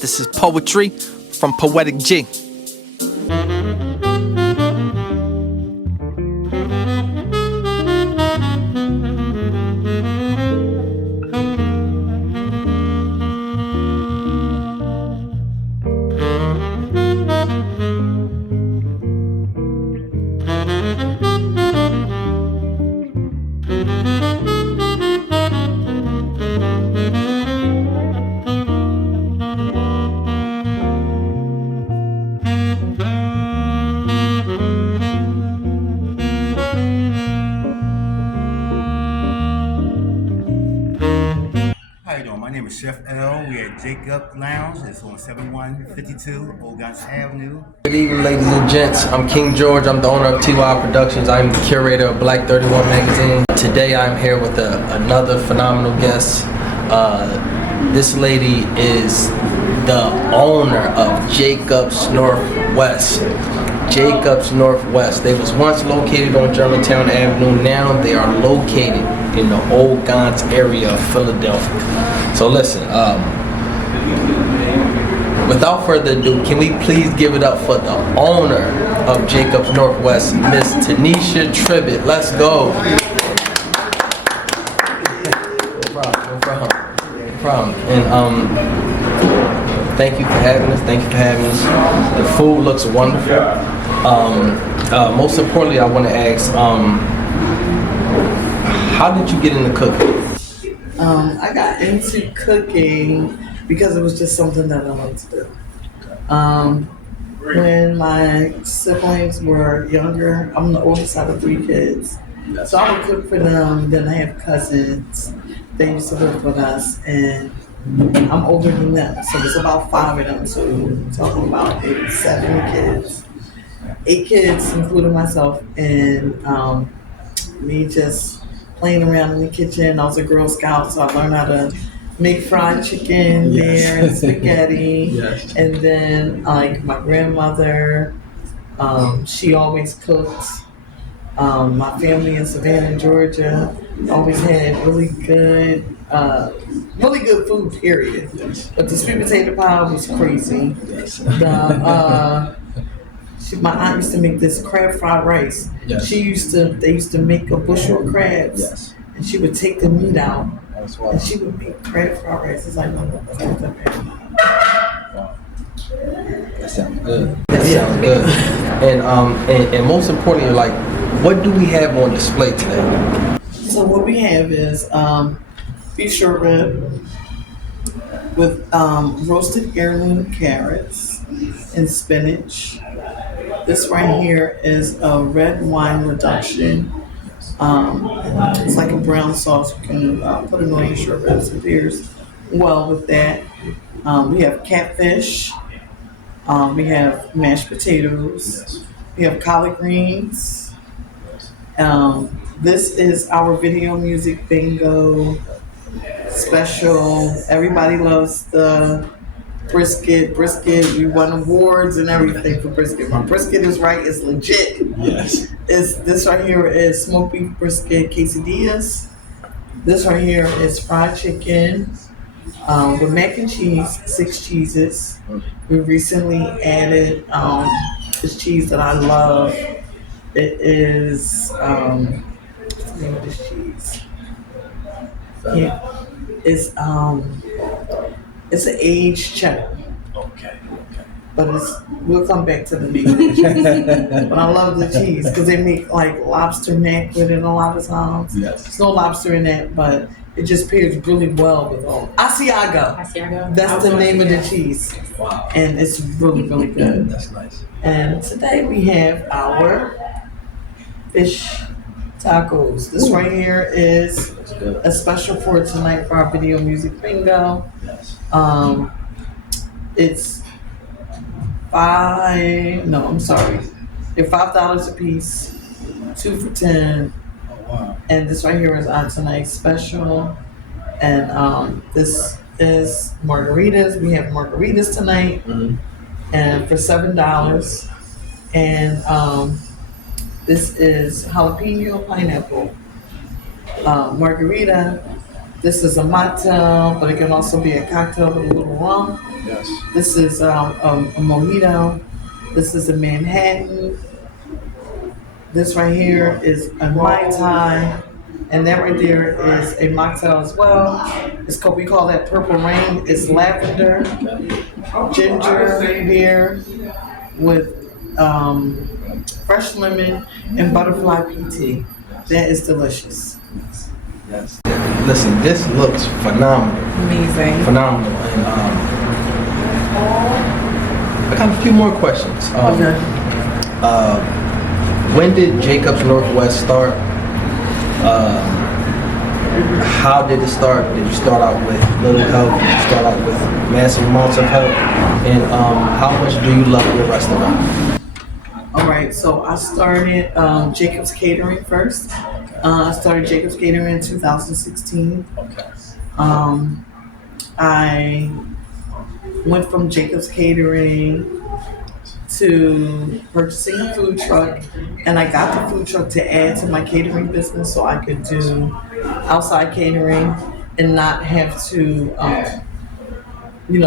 This is poetry from Poetic G. How you doing? My name is Chef L. We at Jacob Lounge. It's on 7152 Old Guns Avenue. Good evening, ladies and gents. I'm King George. I'm the owner of T.Y.I Productions. I'm the curator of Black 31 magazine. Today I'm here with another phenomenal guest. This lady is the owner of Jacob's Northwest. Jacob's Northwest. They was once located on Germantown Avenue. Now they are located in the Old Gons area of Philadelphia. So listen, without further ado, can we please give it up for the owner of Jacob's Northwest, Miss Tanisha Tribbett. Let's go. No problem. And thank you for having us. The food looks wonderful. Most importantly, I want to ask, how did you get into cooking? I got into cooking because it was just something that I wanted to do. When my siblings were younger, I'm the oldest out of 3 kids. So I would cook for them. Then I have cousins. They used to live with us, and I'm older than them. So there's about 5 of them. So we're talking about 7 kids. 8 kids, including myself, and me just playing around in the kitchen. I was a Girl Scout, so I learned how to make fried chicken there and spaghetti. Yes. And then like my grandmother, she always cooked. My family in Savannah, Georgia, always had really good food, period. Yes. But the sweet potato pie was crazy. Yes. My aunt used to make this crab fried rice. Yes. They used to make a bushel of crabs. Yes. And she would take the meat out. That's And wild. she would make crab fried rice. It's like, no, that's not that bad. Wow. That sounds good. And most importantly, like, what do we have on display today? So what we have is beef short rib with roasted heirloom carrots and spinach. This right here is a red wine reduction. It's like a brown sauce. You can put it on your short ribs. It pairs well with that. We have catfish. We have mashed potatoes. Yes. We have collard greens. This is our video music bingo special. Everybody loves the brisket. We won awards and everything for brisket. My brisket is right. It's legit. Yes. This right here is smoked beef brisket quesadillas. This right here is fried chicken with mac and cheese, 6 cheeses. We recently added this cheese that I love. It is what's the name of this cheese? Yeah, it's an aged cheddar. Okay. But we'll come back to the meat. But I love the cheese because they make like lobster neck with it a lot of times. Yes. There's no lobster in that, but it just pairs really well with all. Asiago. That's the name of the cheese. Wow. And it's really, really good. That's nice. And today we have our fish tacos. This right here is That's good. a special for tonight for our video music bingo. Yes. It's they're $5 a piece, 2 for $10. Oh, wow. And this right here is our tonight's special. And this is margaritas. We have margaritas tonight, and for $7. And this is jalapeno pineapple margarita. This is a mocktail, but it can also be a cocktail with a little rum. Yes. This is a mojito. This is a Manhattan. This right here is a Mai Tai. And that right there is a mocktail as well. It's called, we call that Purple Rain. It's lavender, ginger beer with fresh lemon and butterfly PT. That is delicious. Yes. Listen, this looks phenomenal. Amazing. Phenomenal. And I got a few more questions. When did Jacob's Northwest start? How did it start? Did you start out with little help? Did you start out with massive amounts of help? And how much do you love your restaurant? All right, so I started Jacob's Catering first. I started Jacob's Catering in 2016. Okay. I went from Jacob's Catering to purchasing a food truck, and I got the food truck to add to my catering business so I could do outside catering and not have to,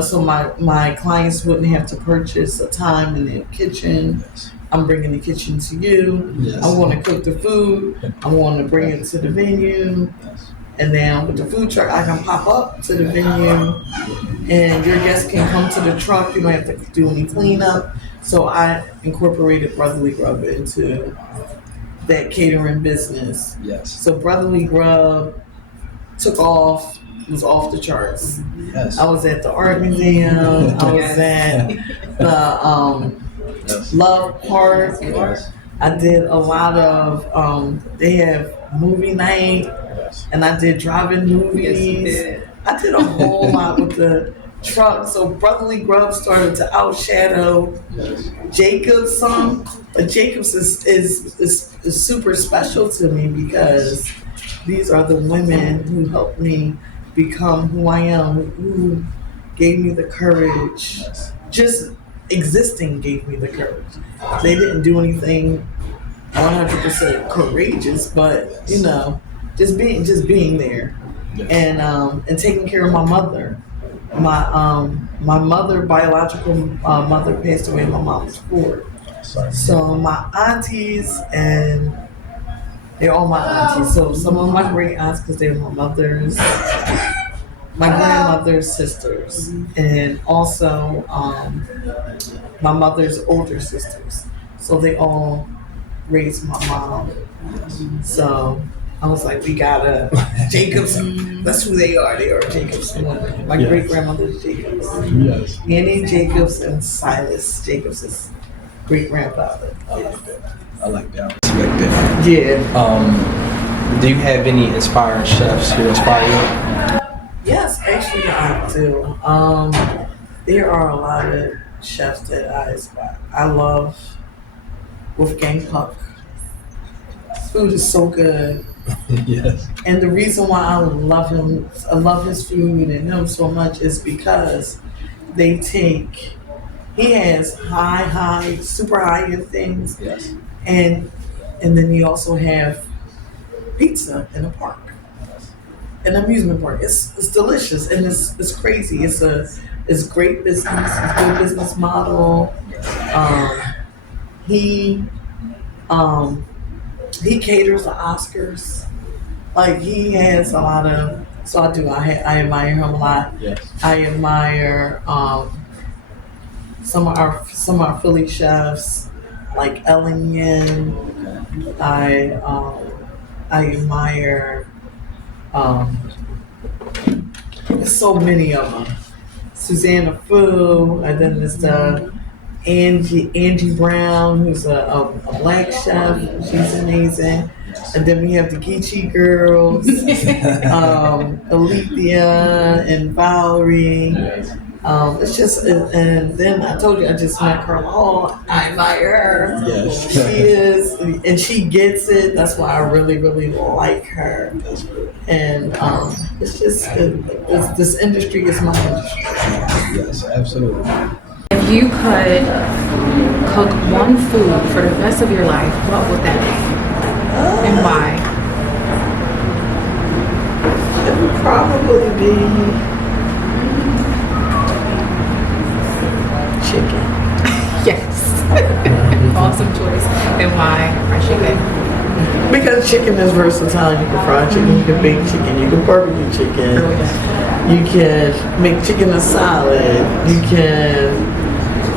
so my clients wouldn't have to purchase a time in the kitchen. I'm bringing the kitchen to you. Yes. I want to cook the food. I want to bring it to the venue. And then with the food truck, I can pop up to the venue and your guests can come to the truck. You don't have to do any cleanup. So I incorporated Brotherly Grub into that catering business. Yes. So Brotherly Grub took off, was off the charts. Yes. I was at the art museum. I was at the Love Park. Yes. I did a lot of, they have movie night, and I did drive-in movies. I did a whole lot with the truck. So Brotherly Grub started to outshadow Jacob's some, but Jacob's is super special to me because these are the women who helped me become who I am, who gave me the courage. Just existing gave me the courage. They didn't do anything 100% courageous, but just being there, and taking care of my mother. My mother, biological mother, passed away when my mom was 4. So my aunties, and they're all my aunties. So some of my great aunts, because they're my mother's, my grandmother's sisters, and also my mother's older sisters. So they all raised my mom. So I was like, we gotta, Jacobs, that's who they are. They are Jacobs. My great grandmother's Jacobs. Yes. Annie Jacobs and Silas Jacobs' great grandfather. I like that. I like that. I respect that. Yeah. Do you have any inspiring chefs who inspire you? Yes, actually I do. There are a lot of chefs that I aspire. I love Wolfgang Puck. His food is so good. Yes. And the reason why I love him, I love his food and him so much is because he has high, super high end things. Yes. And then you also have pizza in a park. An amusement park. It's delicious and it's crazy. It's great business. It's a good business model. He caters the Oscars. Like he has a lot of. So I do. I admire him a lot. Yes. I admire some of our Philly chefs like Ellington. I admire. There's so many of them. Susanna Fu, and then there's the Angie Brown, who's a black chef. She's amazing. And then we have the Geechee girls, Alethea and Valerie. It's just, and then I told you I just met Carla Hall. I admire her. Yes. She is, and she gets it. That's why I really, really like her. And it's just, this industry is my industry. Yes, absolutely. If you could cook one food for the rest of your life, what would that be? And why? It would probably be chicken. Yes. Awesome choice. And why fried chicken? Because chicken is versatile. You can fry chicken, you can bake chicken, you can barbecue chicken, you can make chicken a salad, you can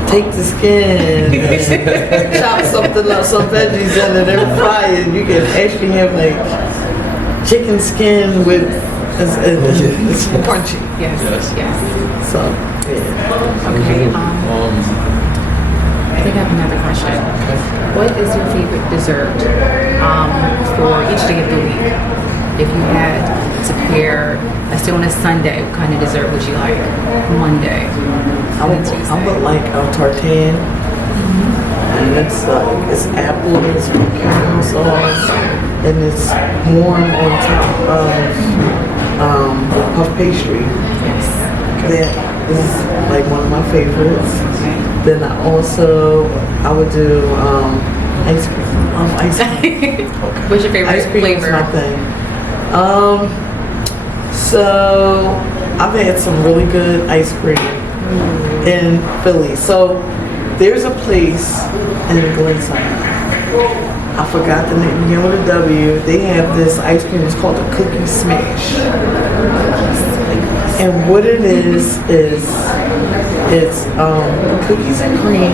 take the skin and chop something up, some veggies in it and fry it. You can actually have like chicken skin with it's crunchy. Yes. So yeah. Okay. I think I have another question. What is your favorite dessert for each day of the week? If you had to pair, let's say on a Sunday, what kind of dessert would you like? Monday. I would like a tartine. And it's apples with caramel sauce, and it's warm on top of puff pastry. Yes. That is like one of my favorites. Then I would do ice cream. Ice cream. What's your favorite Ice cream flavor? is my thing. So I've had some really good ice cream in Philly. So there's a place in Glenside. I forgot the name. Begin with a W. They have this ice cream. It's called a Cookie Smash. And what it is it's cookies and cream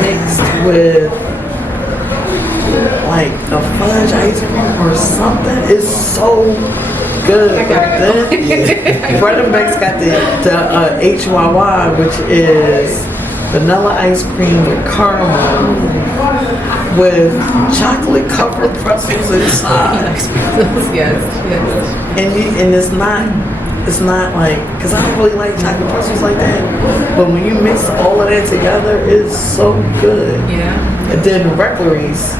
mixed with like a fudge ice cream or something. It's so good. But then Bread and Beck's got the T.Y.I, which is vanilla ice cream with caramel with chocolate covered pretzels inside. Yes. And it's not like, because I don't really like chocolate pretzels like that, but when you mix all of that together, it's so good. Yeah. And then Rectories,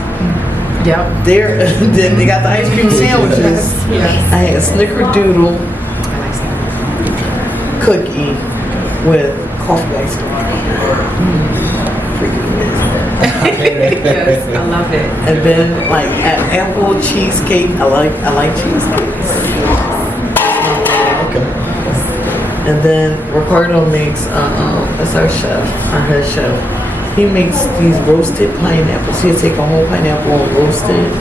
Yep. then they got the ice cream sandwiches. Yes. I had Snickerdoodle I like that. cookie with coffee ice cream. Freaking amazing. Yes, I love it. And then like apple cheesecake. I like cheesecakes. Okay. And then Ricardo makes that's our chef, our head chef. He makes these roasted pineapples. He'll take a whole pineapple and roast it,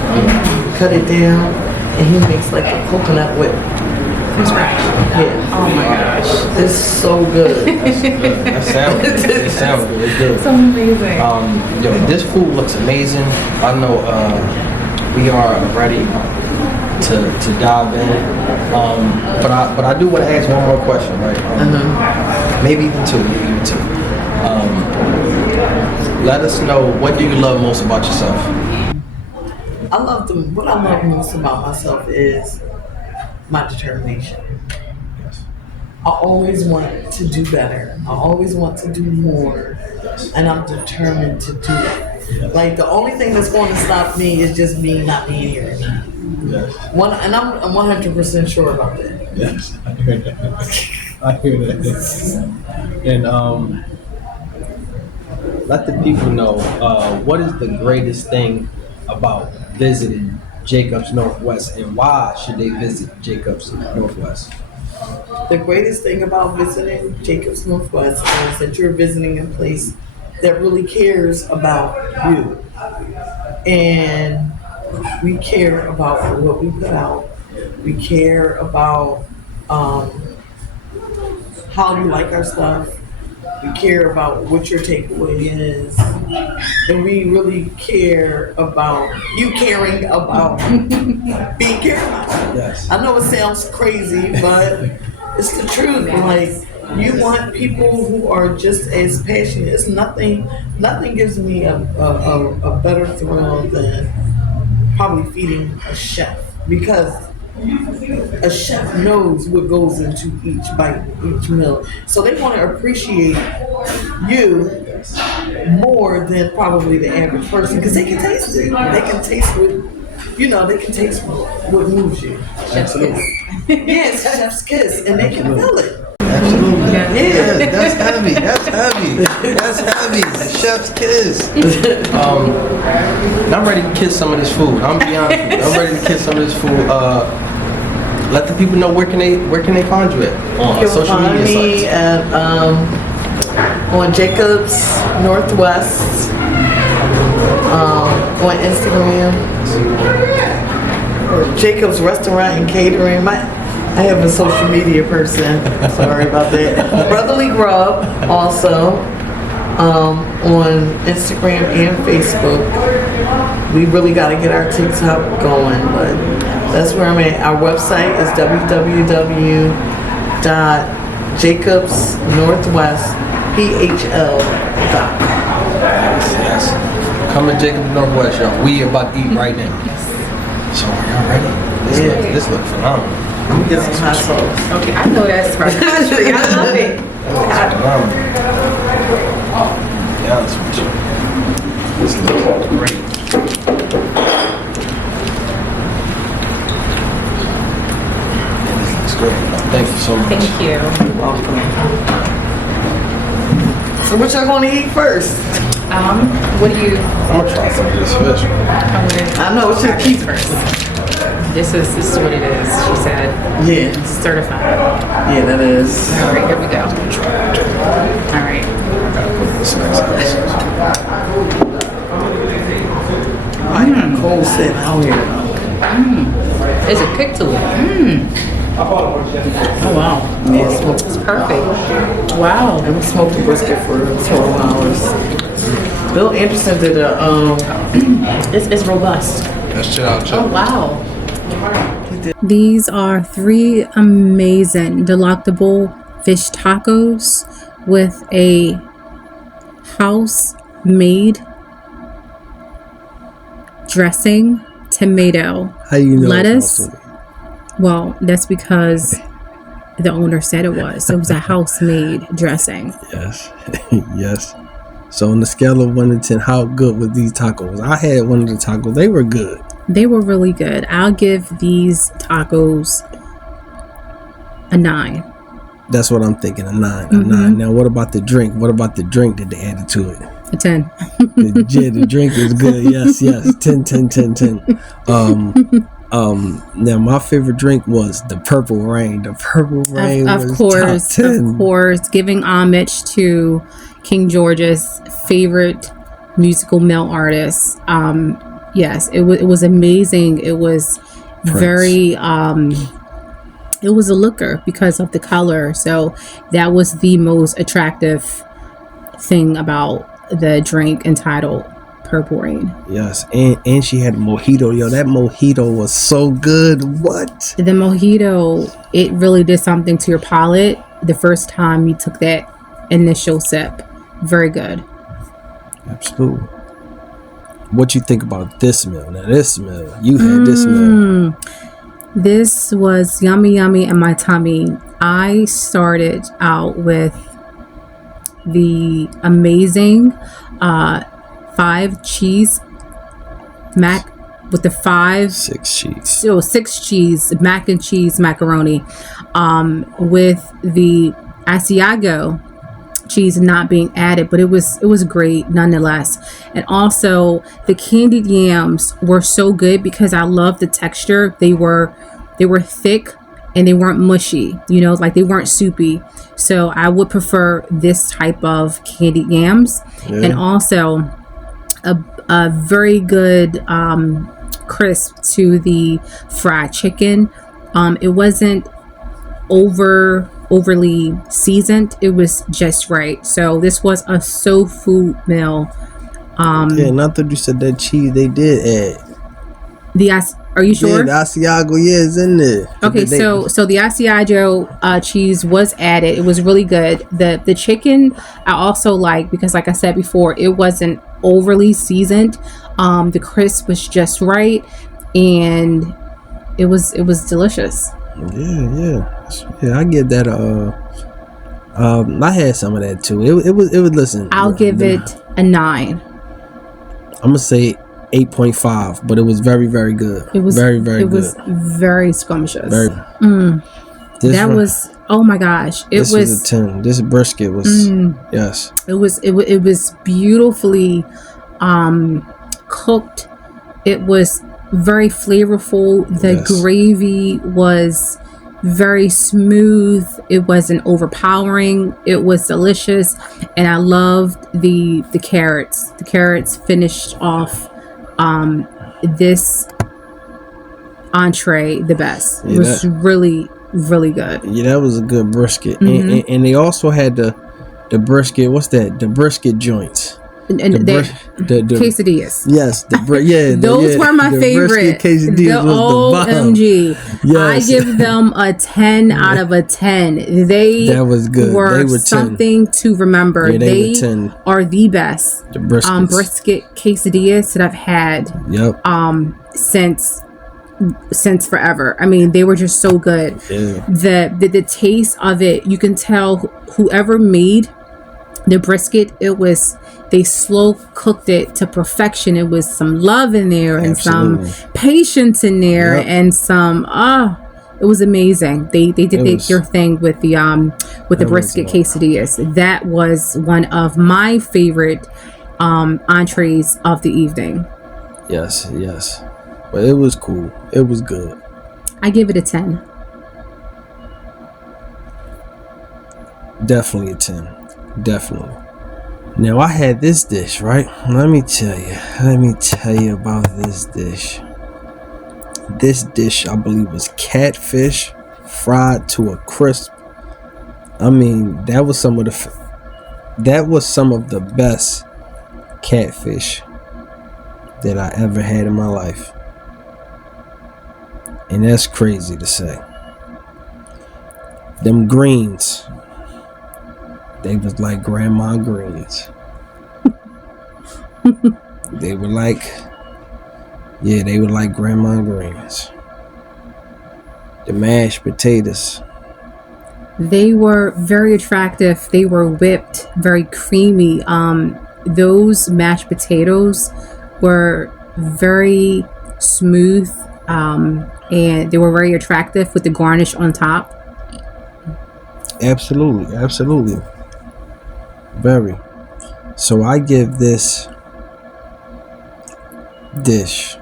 cut it down, and he makes like a coconut whip. From scratch. Yeah. Oh my gosh. It's so good. That sounds good. It's good. So amazing. Yo, this food looks amazing. I know we are ready to dive in. But I do want to ask one more question, right? Maybe even two. Let us know, what do you love most about yourself? What I love most about myself is my determination. I always want to do better. I always want to do more, and I'm determined to do it. Like the only thing that's going to stop me is just me not being here anymore. Yes. And I'm 100% sure about that. Yes, I hear that. And let the people know, what is the greatest thing about visiting Jacobs Northwest, and why should they visit Jacobs Northwest? The greatest thing about visiting Jacobs Northwest is that you're visiting a place that really cares about you. And we care about what we put out. We care about how you like our stuff. We care about what your takeaway is. And we really care about you caring about being cared about. Yes. I know it sounds crazy, but it's the truth. Like, you want people who are just as passionate. It's nothing gives me a better thrill than probably feeding a chef, because a chef knows what goes into each bite, each meal. So they want to appreciate you more than probably the average person, because they can taste it. They can taste what moves you. Absolutely. Yes, chef's kiss, and they can feel it. Absolutely. Yeah. That's heavy. The chef's kiss. I'm ready to kiss some of this food. I'm gonna be honest with you. I'm ready to kiss some of this food. Let the people know, where can they find you at on social media sites? At on Jacobs Northwest, on Instagram, or Jacobs Restaurant and Catering. I have a social media person. Sorry about that. Brotherly Grub also on Instagram and Facebook. We really got to get our TikTok going, but that's where I'm at. Our website is www.jacobsnorthwestphl.com. Yes. Come to Jacob Northwest, y'all. We about to eat right now. So are y'all ready? This look phenomenal. Let me get some hot sauce. Okay, I know that's right. Country, I love it. That's phenomenal. Yeah, that's what you. This looks great. This looks great. Thank you so much. Thank you. So what y'all gonna eat first? What do you? I'm gonna try some of this fish. I know what you keep first. This is what it is. She said. Yeah. It's certified. Yeah, that is. All right, here we go. All right. I got cold sitting out here. There's a kick to it. Oh wow. Yeah, It's perfect. Wow. and we smoked the brisket for 12 hours. Bill Anderson did a It's robust. Let's chill out, Oh chill. wow. These are 3 amazing delectable fish tacos with a house-made dressing, tomato, How you know? lettuce. Well, that's because the owner said it was. It was a house-made dressing. Yes, yes. So on the scale of 1 to 10, how good were these tacos? I had one of the tacos. They were good. They were really good. I'll give these tacos a 9. That's what I'm thinking. A 9. A 9. Now, what about the drink? What about the drink that they added to it? A 10. The drink is good. Yes, yes. 10, 10, 10, 10. Now my favorite drink was the Purple Rain. The Purple Rain Of was course, top 10. of course, giving homage to King George's favorite musical male artist. Yes, it was amazing. It was very it was a looker because of the color. So that was the most attractive thing about the drink entitled Purple Rain. Yes, and she had a mojito. Yo, that mojito was so good. What? The mojito, it really did something to your palate the first time you took that initial sip. Very good. Absolutely. What you think about this meal? Now this meal, you had this meal. This was yummy in my tummy. I started out with the amazing 5 cheese mac with the 6 cheese. 6 cheese mac and cheese macaroni with the Asiago cheese not being added, but it was great nonetheless. And also the candied yams were so good because I love the texture. They were thick and they weren't mushy, like they weren't soupy. So I would prefer this type of candied yams. Yeah. And also a very good crisp to the fried chicken. It wasn't overly seasoned. It was just right. So this was a soul food meal. Yeah, and I thought you said that cheese they did add. Are you sure? Yeah, the Asiago, is in there. Okay, so the Asiago cheese was added. It was really good. The chicken I also like because, like I said before, it wasn't overly seasoned. The crisp was just right, and it was delicious. Yeah. I get that. I had some of that too. It was. Listen, I'll give it a 9. I'm gonna say 8.5, but it was very, very good. It was very, very good. It was very scrumptious. Very. Was oh my gosh! This was a 10. This brisket was yes. It was beautifully cooked. It was very flavorful. The gravy was very smooth. It wasn't overpowering. It was delicious, and I loved the carrots. The carrots finished off this entree the best. It was really, really good. Yeah, that was a good brisket. Mm-hmm. And they also had the brisket. What's that? The brisket joints. And The quesadillas. Yes, Those were my favorite. The OMG. Yes. I give them a 10 out of a 10. That was good. They Were were 10. something to remember. Yeah, they were 10. Are the best The briskets. brisket quesadillas that I've had Yep. since forever. I mean, they were just so good. Yeah. The taste of it, you can tell whoever made the brisket, they slow cooked it to perfection. It was some love in there and Absolutely. some patience in there. Yep. And some it was amazing. They did their thing with the brisket quesadillas. That was one of my favorite entrees of the evening. Yes. But it was cool. It was good. I give it a 10. Definitely a 10. Definitely. Now I had this dish, right? Let me tell you about this dish. This dish, I believe, was catfish fried to a crisp. I mean, that was some of the best catfish that I ever had in my life. And that's crazy to say. Them greens, they was like grandma greens. They were like grandma greens. The mashed potatoes. They were very attractive. They were whipped, very creamy. Those mashed potatoes were very smooth, and they were very attractive with the garnish on top. Absolutely. Very. So I give this dish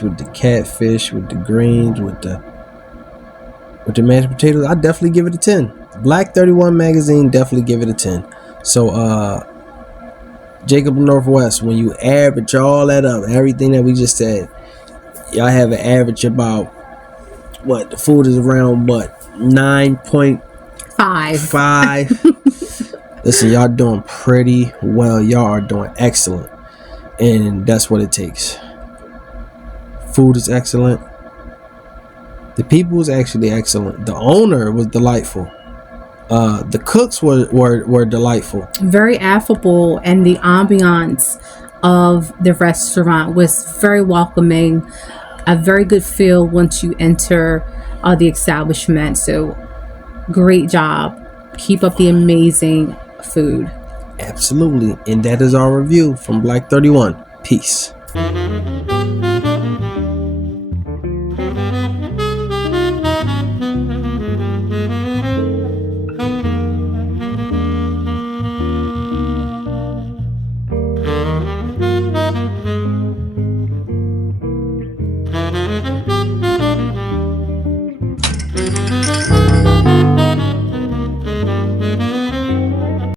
with the catfish, with the greens, with the mashed potatoes, I definitely give it a 10. Black 31 magazine, definitely give it a 10. So Jacob Northwest, when you average all that up, everything that we just said, y'all have an average about what the food is around 9.5. Listen, y'all doing pretty well. Y'all are doing excellent, and that's what it takes. Food is excellent. The people was actually excellent. The owner was delightful. The cooks were delightful. Very affable, and the ambiance of the restaurant was very welcoming. A very good feel once you enter the establishment. So great job. Keep up the amazing food. Absolutely. And that is our review from Black 31. Peace.